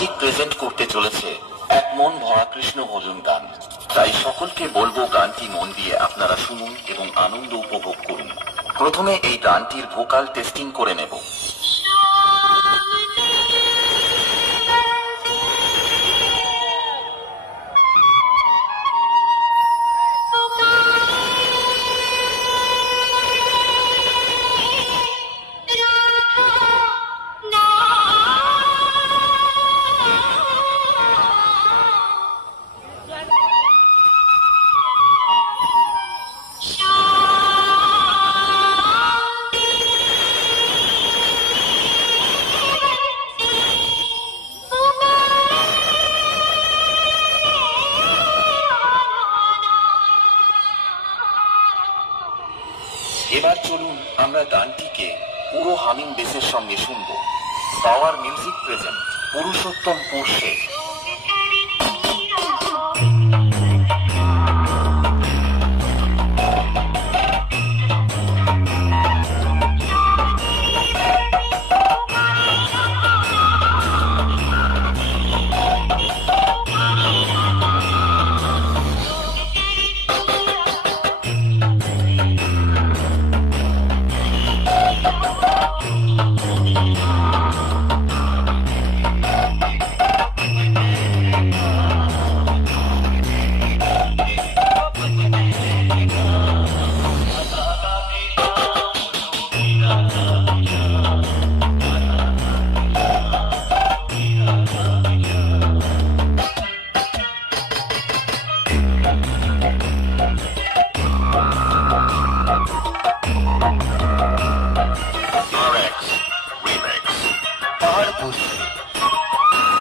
Music present করতে চলেছে এক মন ভরা কৃষ্ণ ভজন গান। তাই সকলকে বলবো গানটি মন দিয়ে আপনারা শুনুন এবং আনন্দ উপভোগ করুন। প্রথমে এই গানটির ভোকাল টেস্টিং করে নেব। এবার চলুন আমরা গানটিকে পুরো হামিং বেসের সঙ্গে শুনবো। পাওয়ার মিউজিক প্রেজেন্ট পুরুষোত্তম পুরুষে।